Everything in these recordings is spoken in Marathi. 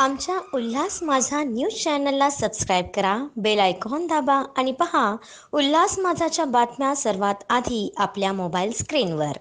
आमच्या उल्हास माझा न्यूज चॅनलला सबस्क्राईब करा, बेल आयकॉन दाबा आणि पहा उल्हास माझाच्या बातम्या सर्वात आधी आपल्या मोबाईल स्क्रीनवर.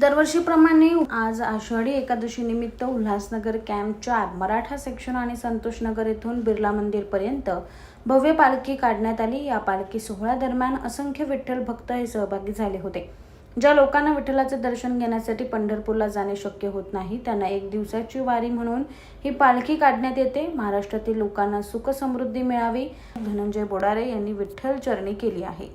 दरवर्षीप्रमाणे आज आषाढी एकादशी निमित्त उल्हासनगर कॅम्प 4 मराठा सेक्शन आणि संतोषनगर येथून बिर्ला मंदिर पर्यंत भव्य पालखी काढण्यात आली. या पालखी सोहळ्या दरम्यान असंख्य विठ्ठल भक्त हे सहभागी झाले होते. ज्या लोकांना विठ्ठलाचे दर्शन घेण्यासाठी पंढरपूरला जाणे शक्य होत नाही त्यांना एक दिवसाची वारी म्हणून ही पालखी काढण्यात येते. महाराष्ट्रातील लोकांना सुख समृद्धी मिळावी धनंजय बोडारे यांनी विठ्ठल चरणी केली आहे.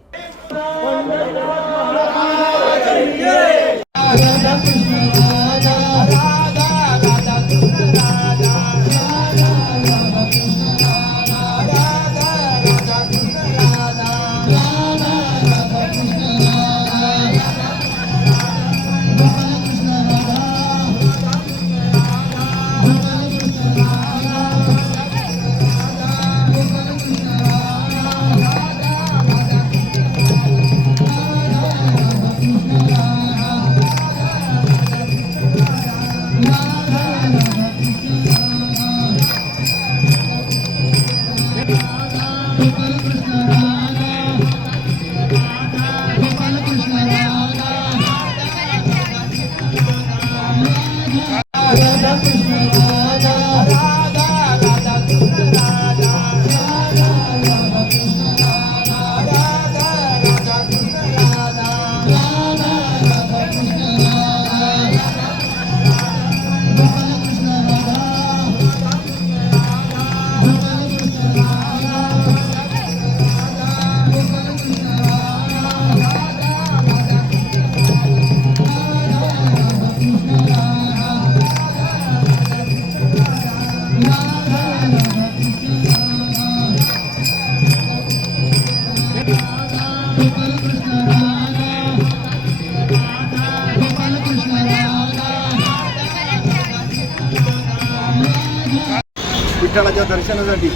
विठ्ठलाच्या दर्शनासाठी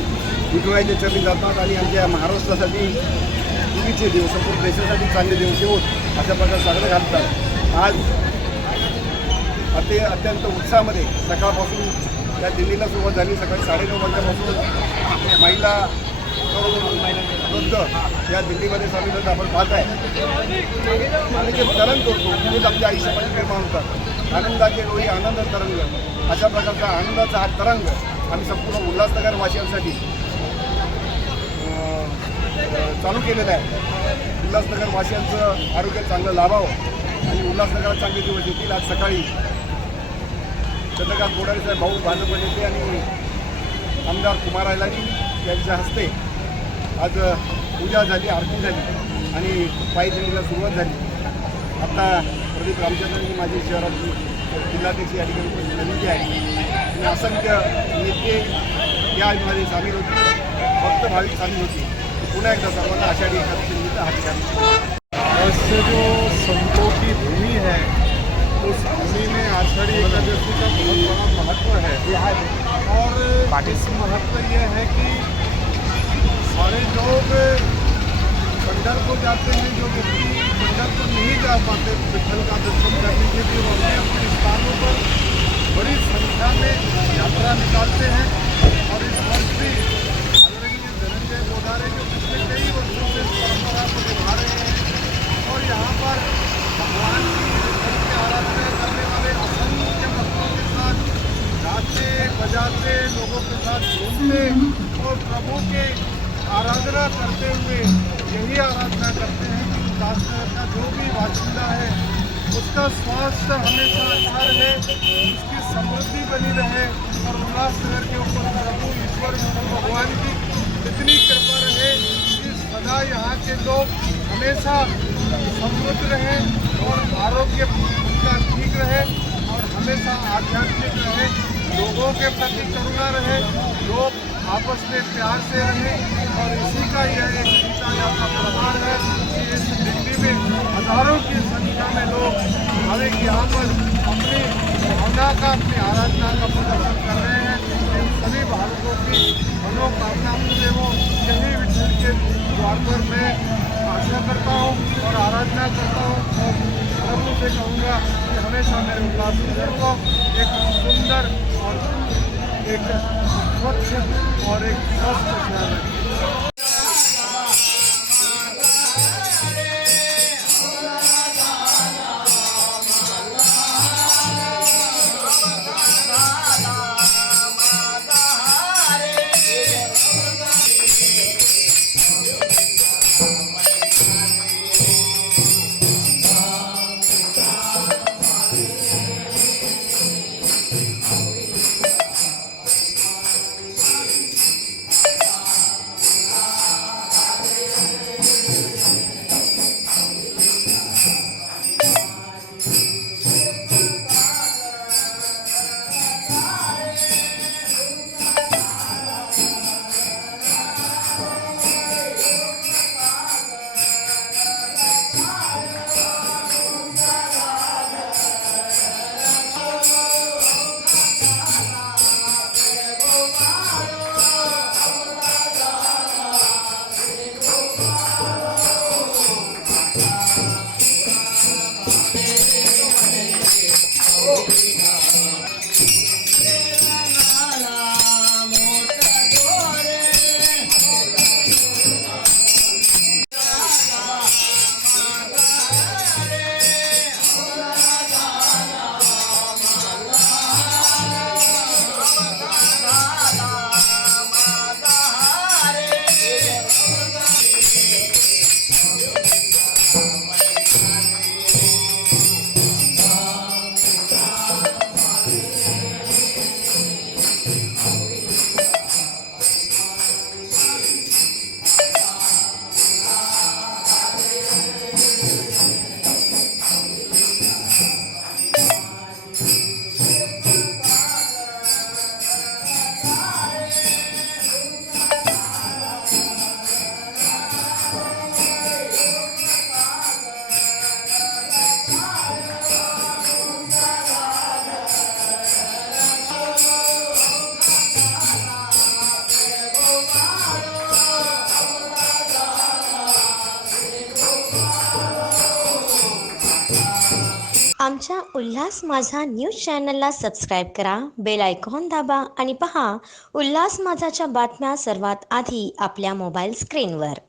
विठुरायाच्या चरणी जातात आणि आमच्या महाराष्ट्रासाठी पूर्वीचे दिवस संपूर्ण देशासाठी चांगले दिवस होत अशा प्रकारे साजरे घालतात. आज अत्यंत उत्साहामध्ये सकाळपासून त्या दिंडीला सुरुवात झाली. सकाळी 9:30 वाजल्यापासून महिला वृद्ध या दिंडीमध्ये सामील होतात. आपण पाहत आहे आम्ही जे तरंग करतो तेच आमच्या आयुष्यामध्ये निर्माण होतात. आनंदाचे डोळी आनंद तरंग अशा प्रकारचा आनंदाचा हा तरंग आम्ही संपूर्ण उल्हासनगर वासियांसाठी चालू केलेलं आहे. उल्हासनगर वासियांचं आरोग्य चांगलं लाभावं आणि उल्हासनगरात चांगले दिवस येतील. आज सकाळी चंद्रकांत बोडारे साहेब भाऊ भाजप नेते आणि आमदार कुमार आयलानी यांच्या हस्ते आज पूजा झाली, आरती झाली आणि पायी दिंडीला सुरुवात झाली. आता प्रदीप रामचंद्रांनी माझी शहरातली जिल्हाध्यक्ष या ठिकाणी विनंती आहे आणि असंख्य नेते यामध्ये सामील होते, भक्त भाविक सामील होते. पुन्हा एकदा सर्वांना आषाढी एकादशी निमित्त हार्दिक ऐसे जो संतों की भूमि है उस भूमि में आषाढ़ी एकादशी का बहुत बड़ा महत्व है और इस महत्व ये है कि सारे लोग पंढरपुर जाते हैं, जो व्यक्ति पंढरपुर नहीं जा पाते विठ्ठल का दर्शन करने के लिए वो अपने अपने स्थानों पर बड़ी संख्या में यात्रा निकालते हैं। और इस वर्ष भी आदरणीय धनंजय गोदारे जो पिछले कई वर्षों से इस परंपरा को निभा रहे हैं और यहाँ पर भगवान की धर्म की आराधना करने वाले असंख्य भक्तों के साथ गाते बजाते लोगों के साथ घूमते और प्रभु के आराधना करते हुए यही आराधना करते हैं कि उल्लासनगर का जो भी बाशिंदा है उसका स्वास्थ्य हमेशा अच्छा रहे, उसकी समृद्धि बनी रहे और उल्लासनगर के ऊपर प्रभु ईश्वर भगवान की इतनी कृपा रहे कि सदा यहाँ के लोग हमेशा समृद्ध रहें और आरोग्य उनका ठीक रहे और हमेशा आध्यात्मिक रहे, लोगों के प्रति करुणा रहे, लोग आपस में प्यार से रहें और इसी का यह एक गीता का प्रमाण है कि इस दिल्ली में हजारों की संख्या में लोग हमें यहाँ पर अपनी भावना का अपनी आराधना का प्रदर्शन कर रहे हैं। इन सभी भावकों की मनोकामना पूरे हो यही विठल के द्वार पर मैं आशा करता हूँ और आराधना करता हूँ और प्रभु से कहूँगा कि हमेशा मेरे उल्लासनगर को एक सुंदर और एक स्वच्छ और एक स्वस्थ शहर रखें। आमच्या उल्हास माझा न्यूज चॅनलला सबस्क्राईब करा, बेल आयकॉन दाबा आणि पहा उल्हास माझाच्या बातम्या सर्वात आधी आपल्या मोबाईल स्क्रीनवर.